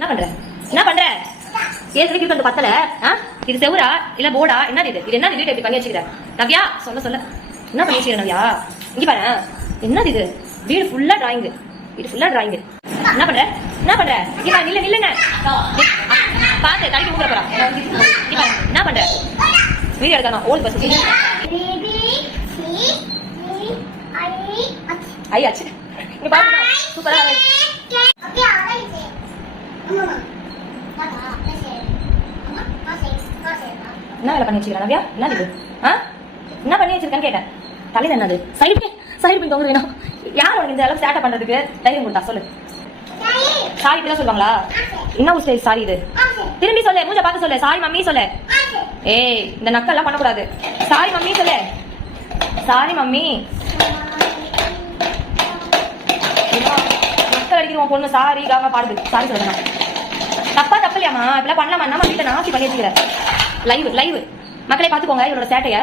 என்ன பண்ற என்ன பண்ற? ஏற்கனவே கிட்ட பத்தல. இது செவுரா இல்ல போர்டா? என்னது இது? இது என்னது வீட்டை இப்படி பண்ணி வச்சுக்கிற நவ்யா? சொல்ல சொல்ல என்ன பண்ணி வச்சுக்கிற நவ்யா? இங்க பாரு, என்னது இது? வீடு ஃபுல்லா டிராயிங், வீடு ஃபுல்லா டிராயிங். என்ன பண்ற என்ன பண்ற? இங்க பாரு, நில்ல நில்லுங்க பாத்து தலைக்கு ஊற போறா. என்ன பண்ற? வீடியோ எடுக்கணும். ஓல்ட் பஸ் ஐ ஆச்சு. இங்க பாருங்க, சூப்பரா என்ன வேலை பண்ணி வச்சுக்கிறேன் நவ்யா? என்ன இது? என்ன பண்ணி வச்சிருக்கேன்னு கேட்டேன். தலையில என்னது? சைடு சைடு போய் தொங்க வேணும். யார் உனக்கு இந்த அளவுக்கு சேட்டை பண்றதுக்கு தைரியம் கொடுத்தா சொல்லு. சாரி இப்படிதான் சொல்லுவாங்களா? என்ன ஒரு ஸ்டைல் சாரி இது? திரும்பி சொல்லு, மூஞ்ச பார்த்து சொல்லு. சாரி மம்மி சொல்லு. ஏய், இந்த நக்கெல்லாம் பண்ணக்கூடாது. சாரி மம்மி சொல்லு. Sorry mummy. நக்கல் அடிக்கிறோம் பொண்ணு சாரி காம பாடுது. சாரி சொல்லணும். தப்பா தப்பு இல்லையாமா? இப்பெல்லாம் பண்ணலாமா? நம்ம வீட்டை நாசி பண்ணி வச்சுக்கிறேன். லைவ் லைவ் மக்களே பாத்துக்கோங்க இவரோட சேட்டைய.